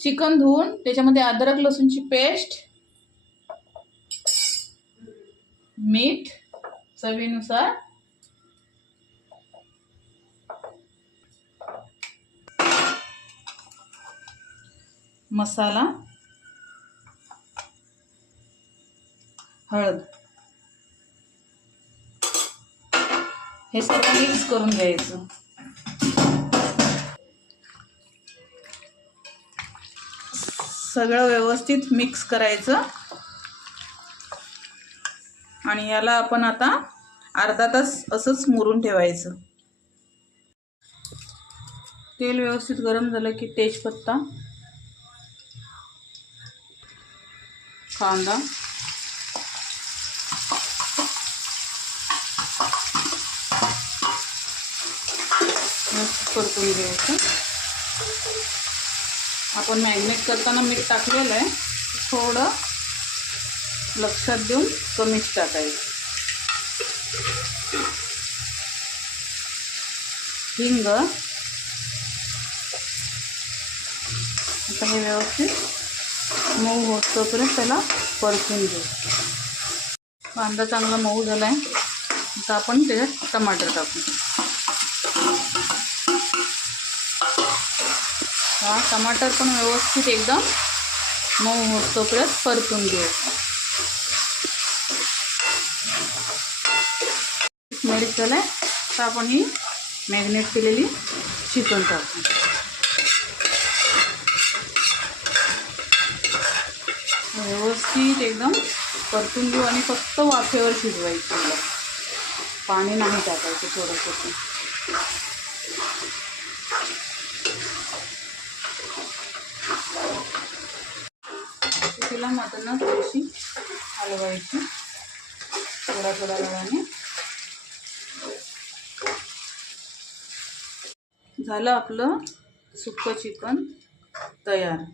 Chicken धुवून त्याच्यामध्ये अद्रक लसूणची पेस्ट, मीठ चवीनुसार, मसाला, हळद हे सर्व मिक्स करून घ्यायचं. सगळं व्यवस्थित मिक्स करायचं आणि याला आपण आता अर्धा तास असंच मुरून ठेवायचं. तेल व्यवस्थित गरम झालं की तेजपत्ता, कांदा, परतून घ्यायचं. आपण मॅरिनेट करताना मीठ टाकलेलं आहे, थोडं लक्षात देऊन कमीच टाकायचं. हिंग, आता हे व्यवस्थित मऊ होतोपर्यंत त्याला परतून घेऊ. कांदा चांगला मऊ झाला आहे, आता आपण त्याच्यात टमाटर टाकू. हा टमाटर पण व्यवस्थित एकदम मऊ होतोपर्यंत परतून घेऊ. मिक्स झालं आहे, तर आपण ही मॅरिनेट केलेली चिकन टाकू. व्यवस्थित एकदम परतून घेऊ आणि फक्त वाफेवर शिजवायचं. पाणी नाही टाकायचं, थोडंसं. तिला मटण थोडीशी हलवायची थोड्या वेळाने. झालं आपलं सुक्कं चिकन तयार.